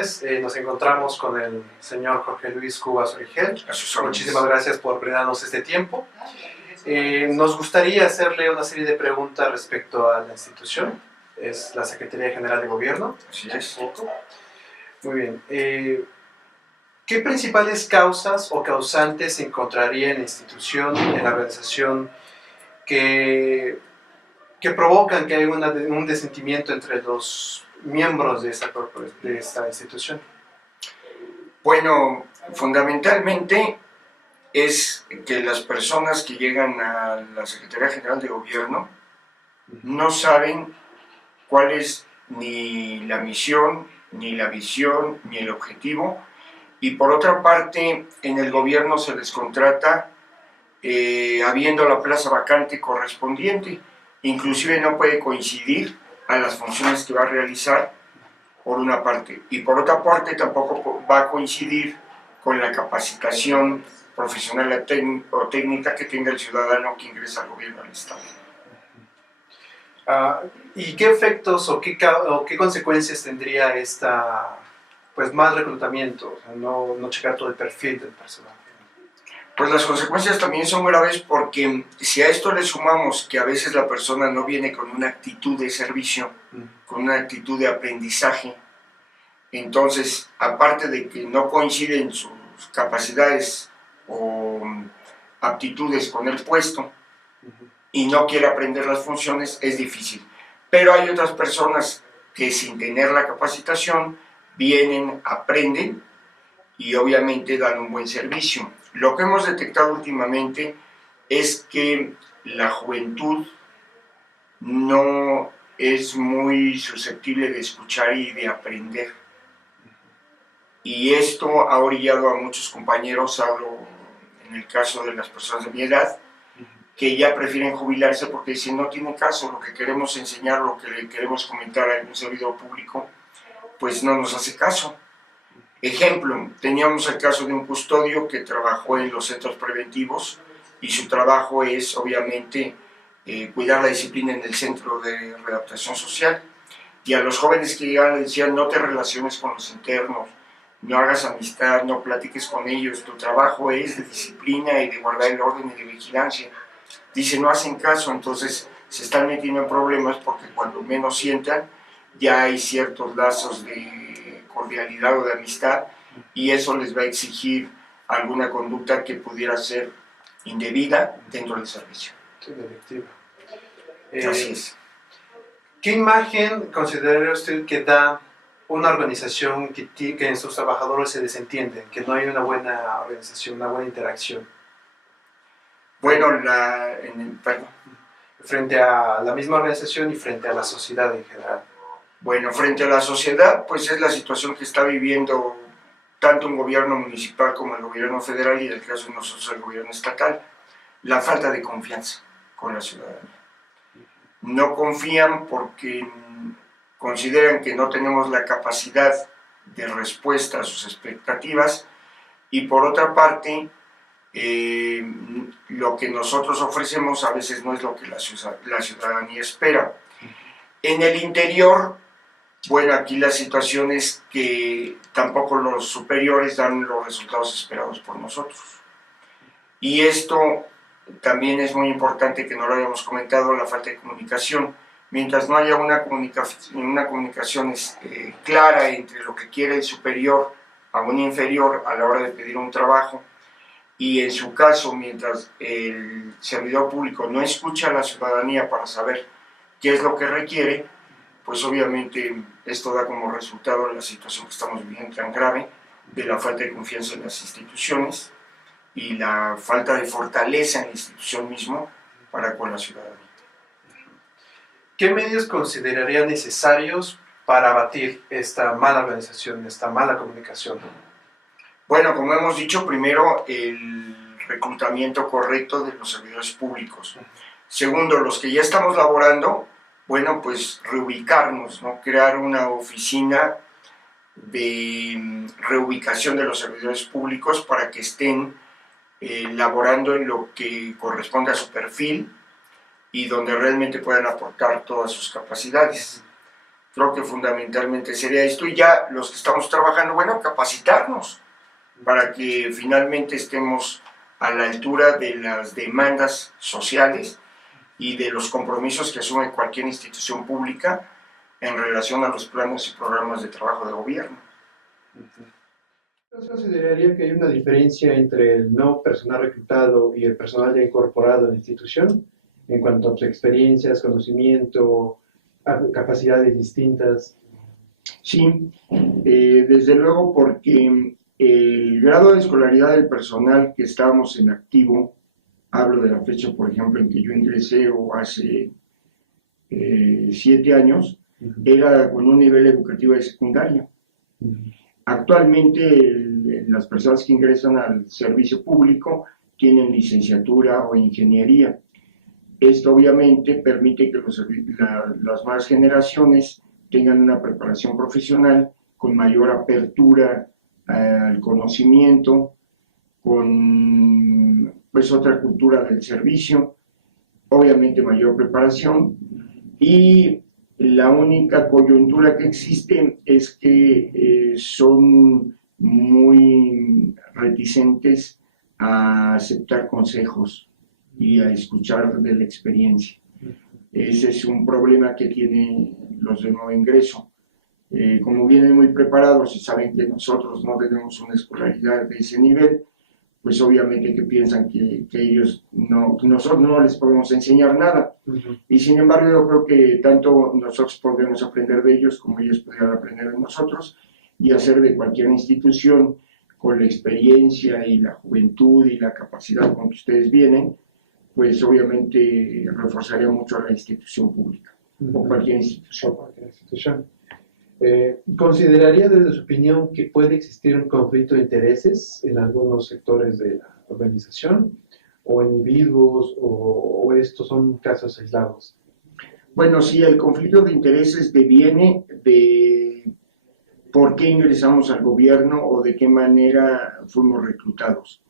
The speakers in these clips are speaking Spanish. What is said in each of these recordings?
tardes. Nos encontramos con el señor Jorge Luis Cubas Origel. Muchísimas gracias por brindarnos este tiempo. Nos gustaría hacerle una serie de preguntas respecto a la institución. Es la Secretaría General de Gobierno. Así es. Muy bien. ¿Qué principales causas o causantes se encontraría en la institución, en la organización, que provocan que haya un desentimiento entre los miembros de esta institución? Bueno, fundamentalmente es que las personas que llegan a la Secretaría General de Gobierno no saben cuál es ni la misión, ni la visión, ni el objetivo, y por otra parte, en el gobierno se les contrata habiendo la plaza vacante correspondiente. Inclusive no puede coincidir a las funciones que va a realizar, por una parte, y por otra parte tampoco va a coincidir con la capacitación profesional o técnica que tenga el ciudadano que ingresa al gobierno del Estado. ¿Y qué efectos o qué consecuencias tendría mal reclutamiento? O sea, no checar todo el perfil del personal. Pues las consecuencias también son graves, porque si a esto le sumamos que a veces la persona no viene con una actitud de servicio, con una actitud de aprendizaje, entonces, aparte de que no coinciden sus capacidades o aptitudes con el puesto y no quiere aprender las funciones, es difícil. Pero hay otras personas que sin tener la capacitación vienen, aprenden y obviamente dan un buen servicio. Lo que hemos detectado últimamente es que la juventud no es muy susceptible de escuchar y de aprender. Y esto ha orillado a muchos compañeros, hablo en el caso de las personas de mi edad, que ya prefieren jubilarse porque dicen no tiene caso, lo que queremos enseñar, lo que le queremos comentar a algún servidor público, pues no nos hace caso. Ejemplo, teníamos el caso de un custodio que trabajó en los centros preventivos y su trabajo es obviamente cuidar la disciplina en el centro de readaptación social, y a los jóvenes que llegaban le decían no te relaciones con los internos, no hagas amistad, no platiques con ellos, tu trabajo es de disciplina y de guardar el orden y de vigilancia. Dice, no hacen caso, entonces se están metiendo en problemas porque cuando menos sientan ya hay ciertos lazos de cordialidad o de amistad, y eso les va a exigir alguna conducta que pudiera ser indebida dentro del servicio. Sí, delictiva. Así es. ¿Qué imagen consideraría usted que da una organización que en sus trabajadores se desentienden, que no hay una buena organización, una buena interacción? Bueno, frente a la misma organización y frente a la sociedad en general. Bueno, frente a la sociedad, pues es la situación que está viviendo tanto un gobierno municipal como el gobierno federal, y en el caso de nosotros el gobierno estatal, la falta de confianza con la ciudadanía. No confían porque consideran que no tenemos la capacidad de respuesta a sus expectativas, y por otra parte, lo que nosotros ofrecemos a veces no es lo que la ciudadanía espera. En el interior, bueno, aquí la situación es que tampoco los superiores dan los resultados esperados por nosotros. Y esto también es muy importante, que no lo habíamos comentado, la falta de comunicación. Mientras no haya una comunicación clara entre lo que quiere el superior a un inferior a la hora de pedir un trabajo, y en su caso, mientras el servidor público no escucha a la ciudadanía para saber qué es lo que requiere, pues obviamente esto da como resultado la situación que estamos viviendo tan grave, de la falta de confianza en las instituciones y la falta de fortaleza en la institución misma para con la ciudadanía. ¿Qué medios consideraría necesarios para abatir esta mala organización, esta mala comunicación? Bueno, como hemos dicho, primero el reclutamiento correcto de los servidores públicos. Segundo, los que ya estamos laborando, bueno, pues reubicarnos, ¿no? Crear una oficina de reubicación de los servidores públicos para que estén laborando en lo que corresponde a su perfil y donde realmente puedan aportar todas sus capacidades. Creo que fundamentalmente sería esto, y ya los que estamos trabajando, bueno, capacitarnos para que finalmente estemos a la altura de las demandas sociales y de los compromisos que asume cualquier institución pública en relación a los planes y programas de trabajo de gobierno. ¿Usted consideraría que hay una diferencia entre el no personal reclutado y el personal ya incorporado a la institución en cuanto a sus experiencias, conocimiento, capacidades distintas? Sí, desde luego, porque el grado de escolaridad del personal que estábamos en activo, hablo de la fecha, por ejemplo, en que yo ingresé o hace 7 años, era con un nivel educativo de secundaria. Actualmente las personas que ingresan al servicio público tienen licenciatura o ingeniería. Esto obviamente permite que las nuevas generaciones tengan una preparación profesional con mayor apertura al conocimiento, con pues otra cultura del servicio, obviamente mayor preparación, y la única coyuntura que existe es que son muy reticentes a aceptar consejos y a escuchar de la experiencia. Ese es un problema que tienen los de nuevo ingreso. Como vienen muy preparados y saben que nosotros no tenemos una escolaridad de ese nivel, pues obviamente que piensan que ellos que nosotros no les podemos enseñar nada. Y sin embargo yo creo que tanto nosotros podemos aprender de ellos como ellos podrían aprender de nosotros, y hacer de cualquier institución, con la experiencia y la juventud y la capacidad con que ustedes vienen, pues obviamente reforzaría mucho a la institución pública, o cualquier institución. ¿Consideraría desde su opinión que puede existir un conflicto de intereses en algunos sectores de la organización, o individuos, o estos son casos aislados? Bueno, sí, el conflicto de intereses deviene de por qué ingresamos al gobierno o de qué manera fuimos reclutados.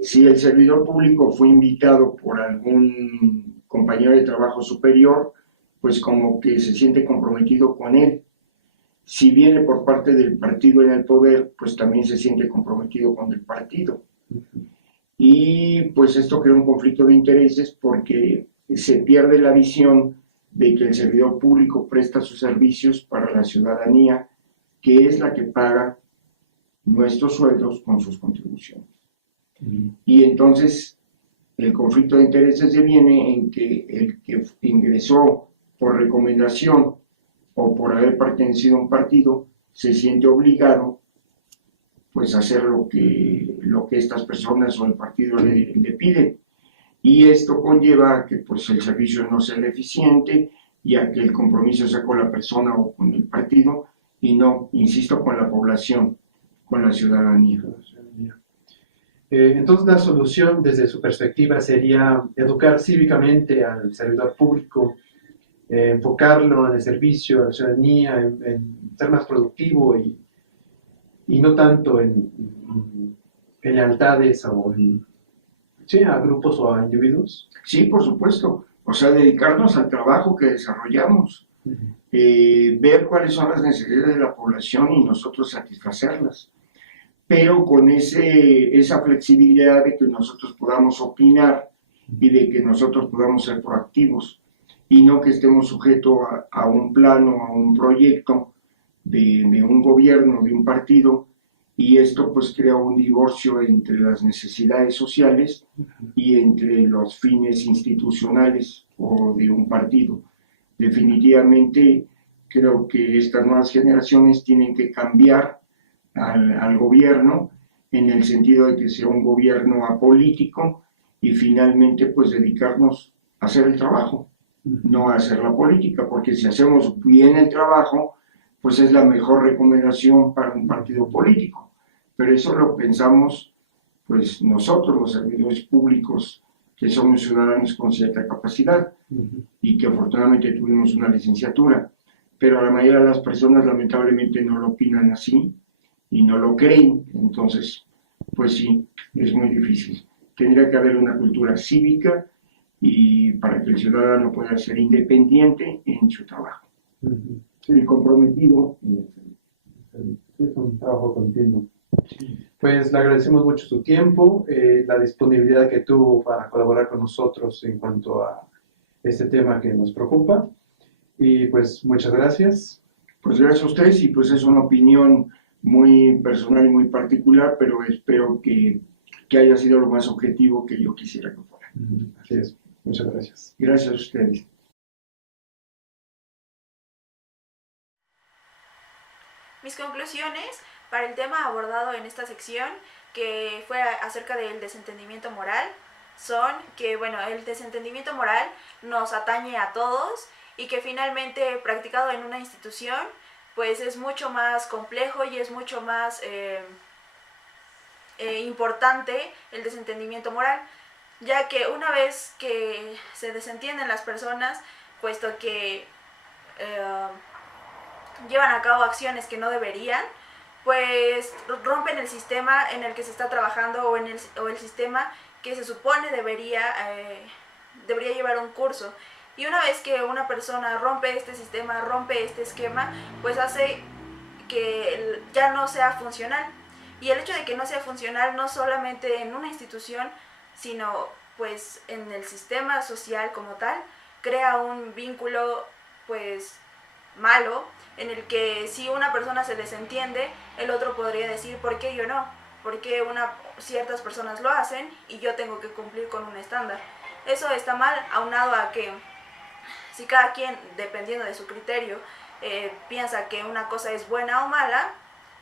Si el servidor público fue invitado por algún compañero de trabajo superior, pues como que se siente comprometido con él. Si viene por parte del partido en el poder, pues también se siente comprometido con el partido. Y pues esto crea un conflicto de intereses porque se pierde la visión de que el servidor público presta sus servicios para la ciudadanía, que es la que paga nuestros sueldos con sus contribuciones. Y entonces el conflicto de intereses deviene en que el que ingresó por recomendación o por haber pertenecido a un partido se siente obligado pues a hacer lo que estas personas o el partido le piden, y esto conlleva a que pues el servicio no sea eficiente y a que el compromiso sea con la persona o con el partido y no, insisto, con la población, con la ciudadanía. Entonces la solución desde su perspectiva sería educar cívicamente al servidor público, enfocarlo en el servicio a la ciudadanía, en ser más productivo y no tanto en lealtades o sí, a grupos o a individuos. Sí, por supuesto. O sea, dedicarnos al trabajo que desarrollamos, ver cuáles son las necesidades de la población y nosotros satisfacerlas, pero con esa flexibilidad de que nosotros podamos opinar y de que nosotros podamos ser proactivos, y no que estemos sujetos a un plano, a un proyecto de un gobierno, de un partido, y esto pues crea un divorcio entre las necesidades sociales y entre los fines institucionales o de un partido. Definitivamente creo que estas nuevas generaciones tienen que cambiar al gobierno en el sentido de que sea un gobierno apolítico y finalmente pues dedicarnos a hacer el trabajo, no a hacer la política, porque si hacemos bien el trabajo, pues es la mejor recomendación para un partido político. Pero eso lo pensamos pues nosotros, los servidores públicos, que somos ciudadanos con cierta capacidad y que afortunadamente tuvimos una licenciatura. Pero la mayoría de las personas lamentablemente no lo opinan así y no lo creen, entonces pues sí, es muy difícil. Tendría que haber una cultura cívica y para que el ciudadano pueda ser independiente en su trabajo. Sí, comprometido. Es un trabajo continuo. Pues le agradecemos mucho su tiempo, la disponibilidad que tuvo para colaborar con nosotros en cuanto a este tema que nos preocupa. Y pues muchas gracias. Pues gracias a ustedes y pues es una opinión muy personal y muy particular, pero espero que haya sido lo más objetivo que yo quisiera que fuera. Así es. Muchas gracias. Gracias a ustedes. Mis conclusiones para el tema abordado en esta sección, que fue acerca del desentendimiento moral, son que, bueno, el desentendimiento moral nos atañe a todos y que finalmente, practicado en una institución, pues es mucho más complejo y es mucho más importante el desentendimiento moral, ya que una vez que se desentienden las personas, puesto que llevan a cabo acciones que no deberían, pues rompen el sistema en el que se está trabajando o el sistema que se supone debería llevar un curso. Y una vez que una persona rompe este sistema, rompe este esquema, pues hace que ya no sea funcional. Y el hecho de que no sea funcional no solamente en una institución, sino pues en el sistema social como tal, crea un vínculo pues malo, en el que si una persona se desentiende, el otro podría decir, ¿por qué yo no? ¿Por qué ciertas personas lo hacen y yo tengo que cumplir con un estándar? Eso está mal, aunado a que si cada quien, dependiendo de su criterio, piensa que una cosa es buena o mala,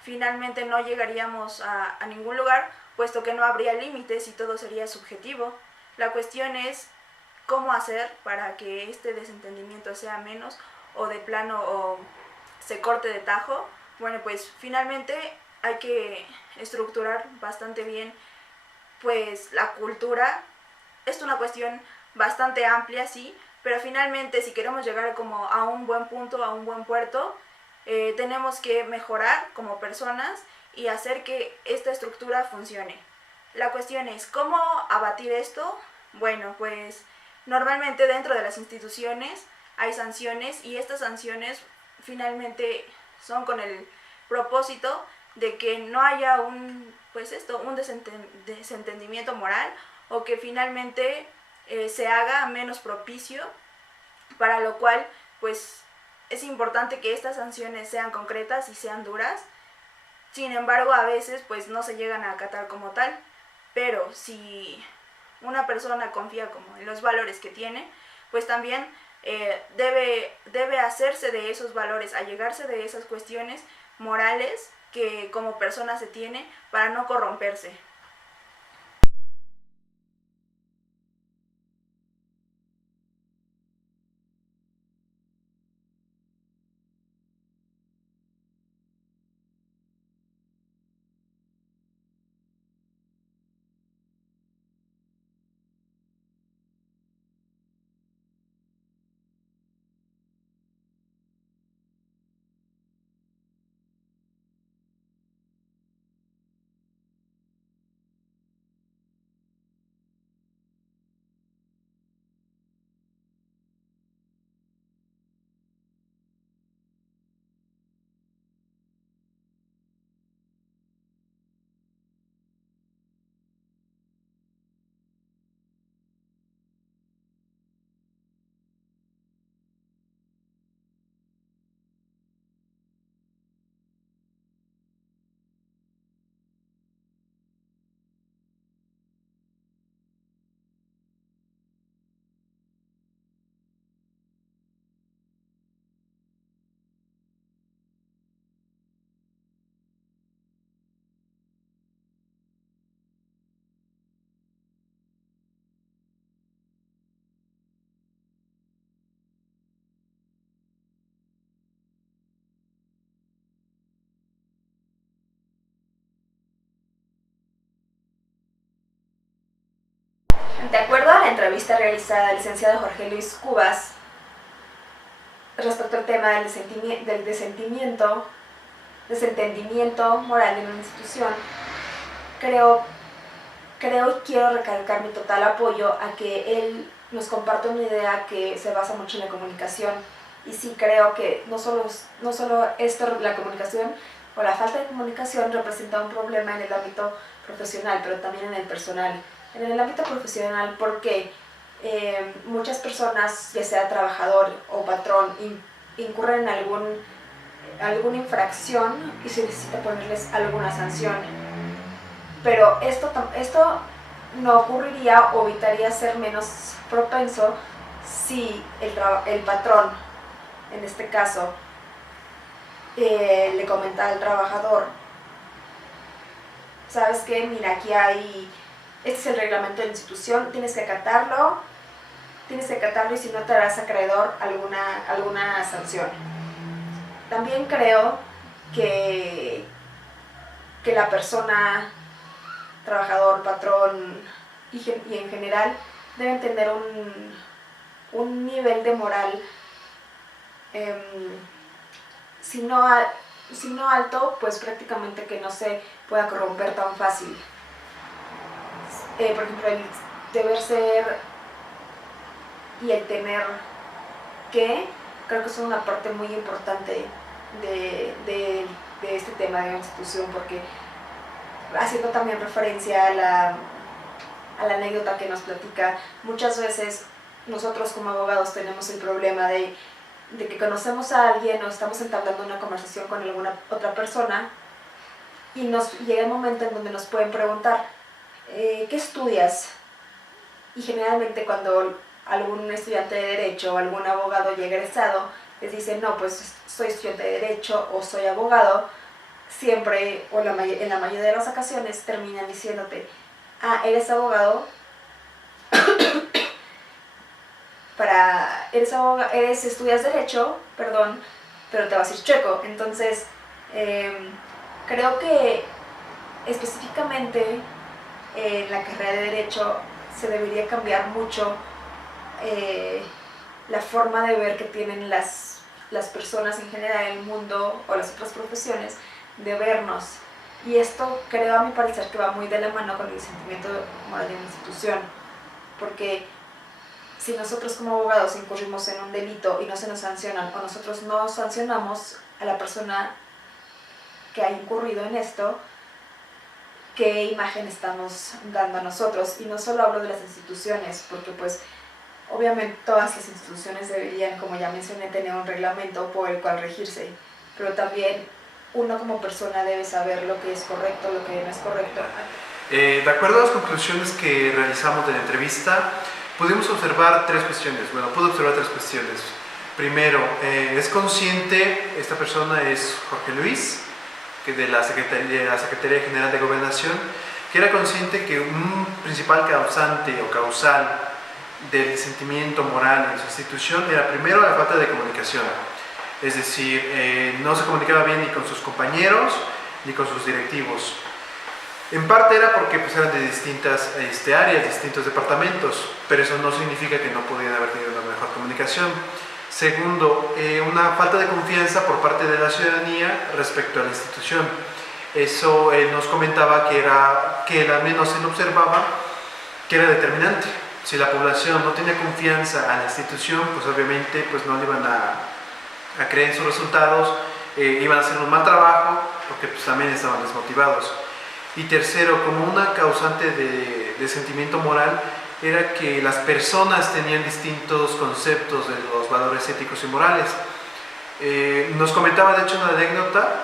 finalmente no llegaríamos a ningún lugar, puesto que no habría límites y todo sería subjetivo. La cuestión es cómo hacer para que este desentendimiento sea menos o de plano o se corte de tajo. Bueno, pues finalmente hay que estructurar bastante bien pues la cultura. Es una cuestión bastante amplia, sí, pero finalmente si queremos llegar como a un buen punto, a un buen puerto, tenemos que mejorar como personas y hacer que esta estructura funcione. La cuestión es, ¿cómo abatir esto? Bueno, pues normalmente dentro de las instituciones hay sanciones y estas sanciones finalmente son con el propósito de que no haya un desentendimiento moral o que finalmente se haga menos propicio, para lo cual pues es importante que estas sanciones sean concretas y sean duras. Sin embargo, a veces pues no se llegan a acatar como tal, pero si una persona confía como en los valores que tiene, pues también debe hacerse de esos valores, allegarse de esas cuestiones morales que como persona se tiene para no corromperse. De acuerdo a la entrevista realizada al licenciado Jorge Luis Cubas respecto al tema del desentendimiento moral en una institución, creo y quiero recalcar mi total apoyo a que él nos comparte una idea que se basa mucho en la comunicación, Y sí creo que no solo esto, la comunicación o la falta de comunicación representa un problema en el ámbito profesional, pero también en el personal. En el ámbito profesional, porque muchas personas, ya sea trabajador o patrón, incurren en alguna infracción y se necesita ponerles alguna sanción. Pero esto no ocurriría o evitaría ser menos propenso si el patrón, en este caso, le comenta al trabajador: ¿sabes qué? Mira, este es el reglamento de la institución, tienes que acatarlo y si no te harás acreedor alguna sanción. También creo que la persona, trabajador, patrón y en general deben tener un nivel de moral, si no alto, pues prácticamente que no se pueda corromper tan fácil. Por ejemplo, el deber ser y el tener que, creo que son una parte muy importante de este tema de la institución, porque haciendo también referencia a la anécdota que nos platica, muchas veces nosotros como abogados tenemos el problema de que conocemos a alguien o estamos entablando una conversación con alguna otra persona y nos llega el momento en donde nos pueden preguntar: ¿qué estudias? Y generalmente cuando algún estudiante de Derecho o algún abogado ya egresado les dice: no, pues soy estudiante de Derecho o soy abogado, siempre o en la mayoría de las ocasiones terminan diciéndote: eres abogado, estudias Derecho, perdón, pero te vas a ir chueco. Entonces, creo que específicamente en la carrera de Derecho se debería cambiar mucho la forma de ver que tienen las personas en general en el mundo o las otras profesiones de vernos. Y esto creo, a mi parecer, que va muy de la mano con el sentimiento moral de una institución, porque si nosotros como abogados incurrimos en un delito y no se nos sancionan, o nosotros no sancionamos a la persona que ha incurrido en esto, ¿qué imagen estamos dando a nosotros? Y no solo hablo de las instituciones, porque pues obviamente todas las instituciones deberían, como ya mencioné, tener un reglamento por el cual regirse, pero también uno como persona debe saber lo que es correcto, lo que no es correcto. De acuerdo a las conclusiones que realizamos de la entrevista, pudimos observar tres cuestiones. Pude observar tres cuestiones. Primero, es consciente, esta persona es Jorge Luis, que de la Secretaría General de Gobernación, que era consciente que un principal causante o causal del sentimiento moral en su institución era primero la falta de comunicación. Es decir, no se comunicaba bien ni con sus compañeros ni con sus directivos. En parte era porque pues, eran de distintas áreas, distintos departamentos, pero eso no significa que no podían haber tenido una mejor comunicación. Segundo, una falta de confianza por parte de la ciudadanía respecto a la institución. Eso él nos comentaba que al menos él observaba que era determinante. Si la población no tenía confianza a la institución, pues obviamente pues, no le iban a creer en sus resultados, iban a hacer un mal trabajo, porque pues, también estaban desmotivados. Y tercero, como una causante de sentimiento moral, era que las personas tenían distintos conceptos de los valores éticos y morales. Nos comentaba de hecho una anécdota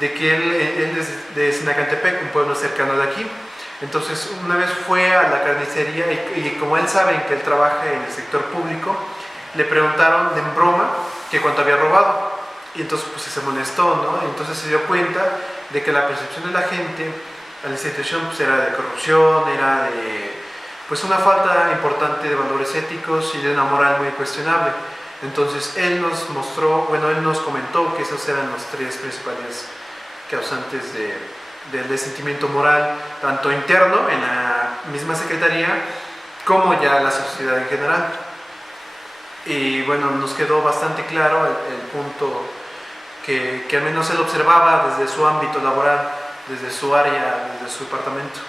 de que él es de Sinacantepec, un pueblo cercano de aquí. Entonces una vez fue a la carnicería y como él sabe que él trabaja en el sector público, le preguntaron en broma que cuánto había robado. Y entonces pues se molestó, ¿no? Entonces se dio cuenta de que la percepción de la gente a la institución pues, era de corrupción, era de pues, una falta importante de valores éticos y de una moral muy cuestionable. Entonces él nos mostró, él nos comentó que esos eran los tres principales causantes del sentimiento moral, tanto interno en la misma secretaría como ya la sociedad en general. Y nos quedó bastante claro el punto que al menos él observaba desde su ámbito laboral, desde su área, desde su departamento.